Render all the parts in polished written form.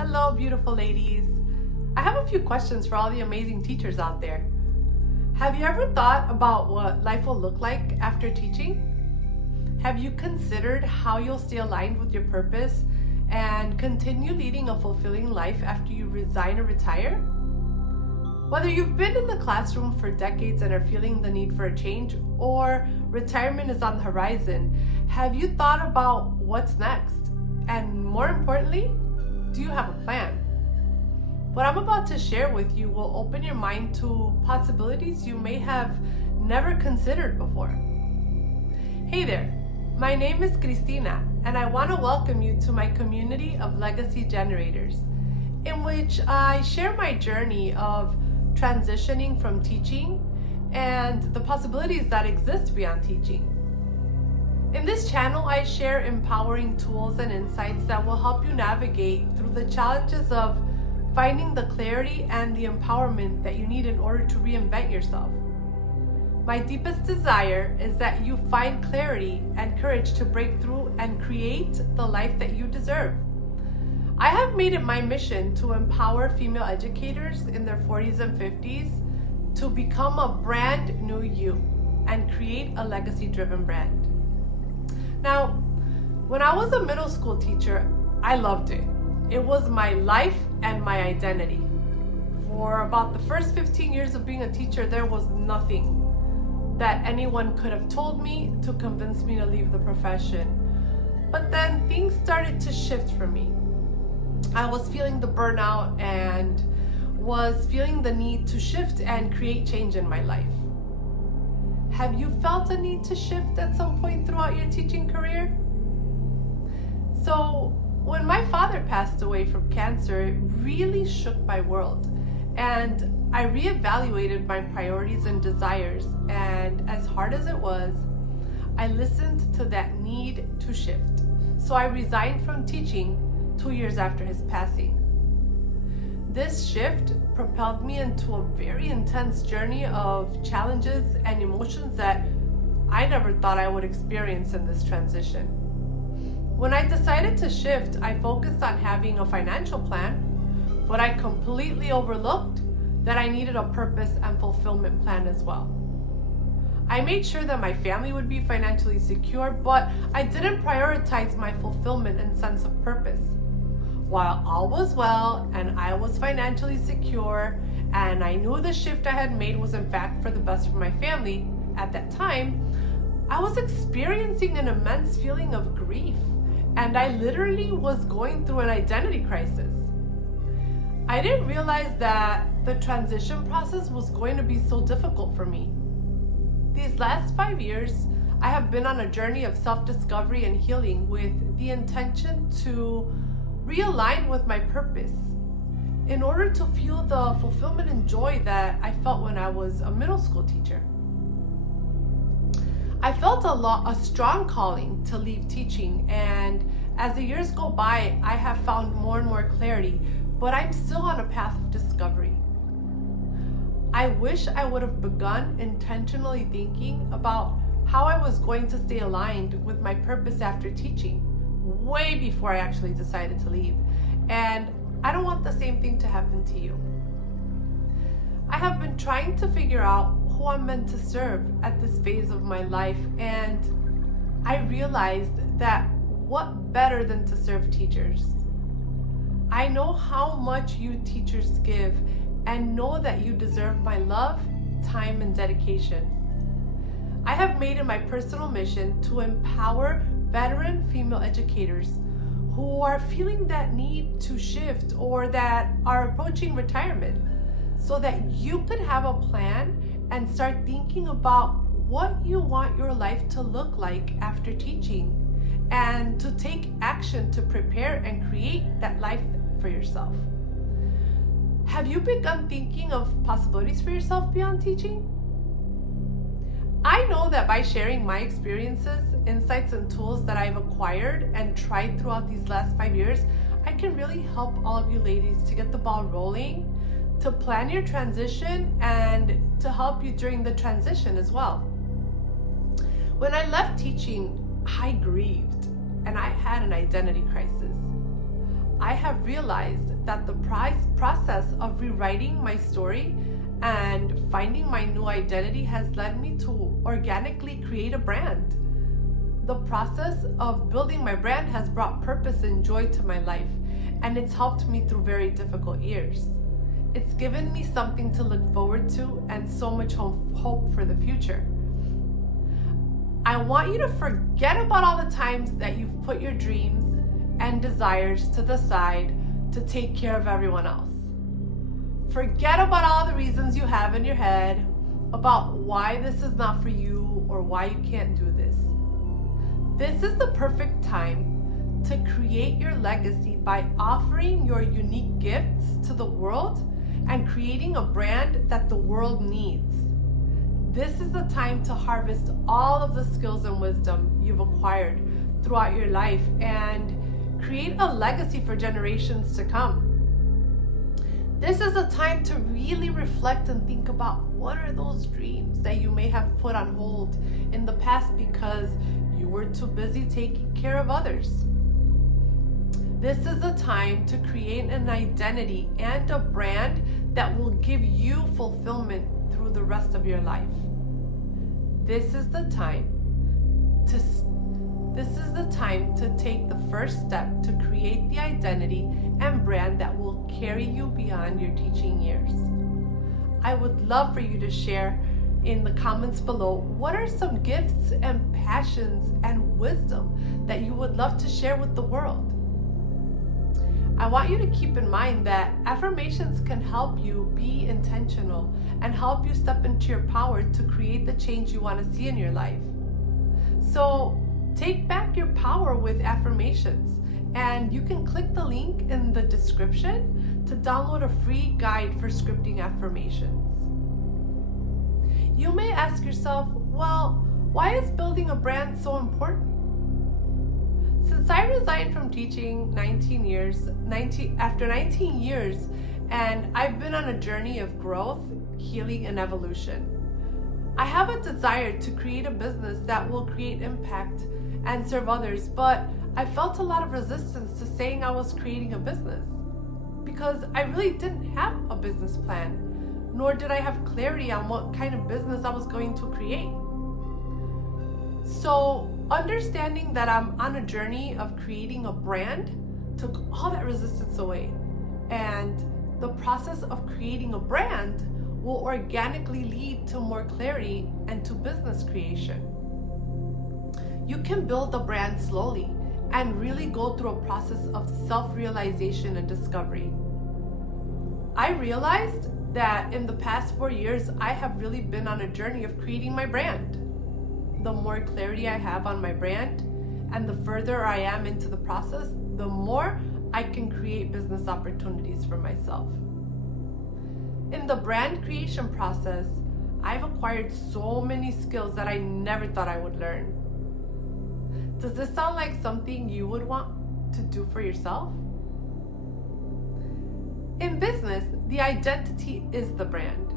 Hello, beautiful ladies. I have a few questions for all the amazing teachers out there. Have you ever thought about what life will look like after teaching? Have you considered how you'll stay aligned with your purpose and continue leading a fulfilling life after you resign or retire? Whether you've been in the classroom for decades and are feeling the need for a change, or retirement is on the horizon, have you thought about what's next? And more importantly, do you have a plan? What I'm about to share with you will open your mind to possibilities you may have never considered before. Hey there, my name is Cristina, and I want to welcome you to my community of legacy generators, in which I share my journey of transitioning from teaching and the possibilities that exist beyond teaching. In this channel, I share empowering tools and insights that will help you navigate through the challenges of finding the clarity and the empowerment that you need in order to reinvent yourself. My deepest desire is that you find clarity and courage to break through and create the life that you deserve. I have made it my mission to empower female educators in their 40s and 50s to become a brand new you and create a legacy-driven brand. Now, when I was a middle school teacher, I loved it. It was my life and my identity. For about the first 15 years of being a teacher, there was nothing that anyone could have told me to convince me to leave the profession. But then things started to shift for me. I was feeling the burnout and was feeling the need to shift and create change in my life. Have you felt a need to shift at some point throughout your teaching career? So, when my father passed away from cancer, it really shook my world, and I reevaluated my priorities and desires, and as hard as it was, I listened to that need to shift. So I resigned from teaching 2 years after his passing. This shift propelled me into a very intense journey of challenges and emotions that I never thought I would experience in this transition. When I decided to shift, I focused on having a financial plan, but I completely overlooked that I needed a purpose and fulfillment plan as well. I made sure that my family would be financially secure, but I didn't prioritize my fulfillment and sense of purpose. While all was well and I was financially secure and I knew the shift I had made was in fact for the best for my family, at that time, I was experiencing an immense feeling of grief, and I literally was going through an identity crisis. I didn't realize that the transition process was going to be so difficult for me. These last 5 years, I have been on a journey of self-discovery and healing with the intention to realign with my purpose in order to feel the fulfillment and joy that I felt when I was a middle school teacher. I felt a strong calling to leave teaching, and as the years go by, I have found more and more clarity, but I'm still on a path of discovery. I wish I would have begun intentionally thinking about how I was going to stay aligned with my purpose after teaching, way before I actually decided to leave. And I don't want the same thing to happen to you. I have been trying to figure out who I'm meant to serve at this phase of my life, and I realized that what better than to serve teachers? I know how much you teachers give and know that you deserve my love, time, and dedication. I have made it my personal mission to empower veteran female educators who are feeling that need to shift or that are approaching retirement, so that you could have a plan and start thinking about what you want your life to look like after teaching, and to take action to prepare and create that life for yourself. Have you begun thinking of possibilities for yourself beyond teaching? I know that by sharing my experiences, insights, and tools that I've acquired and tried throughout these last 5 years, I can really help all of you ladies to get the ball rolling, to plan your transition, and to help you during the transition as well. When I left teaching, I grieved and I had an identity crisis. I have realized that the process of rewriting my story and finding my new identity has led me to organically create a brand. The process of building my brand has brought purpose and joy to my life, and it's helped me through very difficult years. It's given me something to look forward to and so much hope for the future. I want you to forget about all the times that you've put your dreams and desires to the side to take care of everyone else. Forget about all the reasons you have in your head about why this is not for you or why you can't do this. This is the perfect time to create your legacy by offering your unique gifts to the world and creating a brand that the world needs. This is the time to harvest all of the skills and wisdom you've acquired throughout your life and create a legacy for generations to come. This is a time to really reflect and think about what are those dreams that you may have put on hold in the past because you were too busy taking care of others. This is a time to create an identity and a brand that will give you fulfillment through the rest of your life. This is the time to take the first step to create the identity and brand that will carry you beyond your teaching years. I would love for you to share in the comments below what are some gifts and passions and wisdom that you would love to share with the world. I want you to keep in mind that affirmations can help you be intentional and help you step into your power to create the change you want to see in your life. So take back your power with affirmations, and you can click the link in the description to download a free guide for scripting affirmations. You may ask yourself, well, why is building a brand so important? Since I resigned from teaching after 19 years, and I've been on a journey of growth, healing, and evolution, I have a desire to create a business that will create impact and serve others, but I felt a lot of resistance to saying I was creating a business because I really didn't have a business plan, nor did I have clarity on what kind of business I was going to create. So understanding that I'm on a journey of creating a brand took all that resistance away, and the process of creating a brand will organically lead to more clarity and to business creation. You can build a brand slowly and really go through a process of self-realization and discovery. I realized that in the past 4 years, I have really been on a journey of creating my brand. The more clarity I have on my brand and the further I am into the process, the more I can create business opportunities for myself. In the brand creation process, I've acquired so many skills that I never thought I would learn. Does this sound like something you would want to do for yourself? In business, the identity is the brand.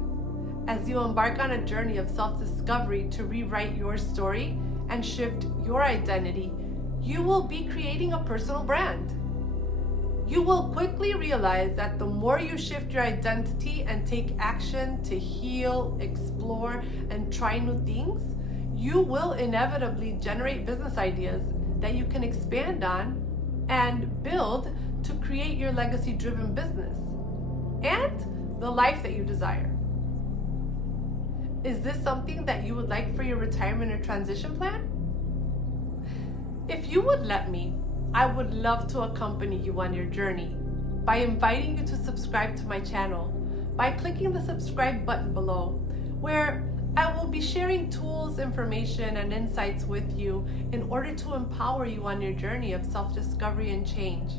As you embark on a journey of self-discovery to rewrite your story and shift your identity, you will be creating a personal brand. You will quickly realize that the more you shift your identity and take action to heal, explore, and try new things, you will inevitably generate business ideas that you can expand on and build to create your legacy-driven business and the life that you desire. Is this something that you would like for your retirement or transition plan? If you would let me, I would love to accompany you on your journey by inviting you to subscribe to my channel by clicking the subscribe button below, where I will be sharing tools, information, and insights with you in order to empower you on your journey of self-discovery and change.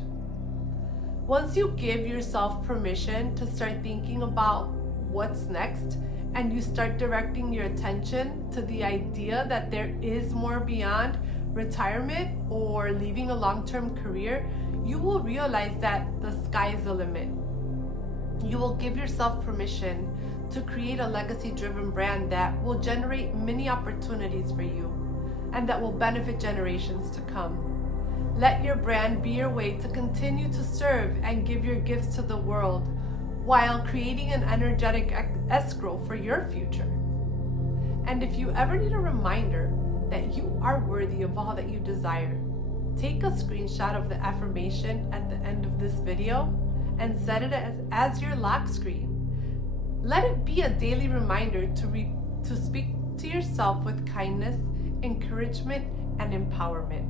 Once you give yourself permission to start thinking about what's next, and you start directing your attention to the idea that there is more beyond retirement or leaving a long-term career, you will realize that the sky is the limit. You will give yourself permission to create a legacy-driven brand that will generate many opportunities for you and that will benefit generations to come. Let your brand be your way to continue to serve and give your gifts to the world while creating an energetic escrow for your future. And if you ever need a reminder that you are worthy of all that you desire, take a screenshot of the affirmation at the end of this video and set it as your lock screen. Let it be a daily reminder to speak to yourself with kindness, encouragement, and empowerment.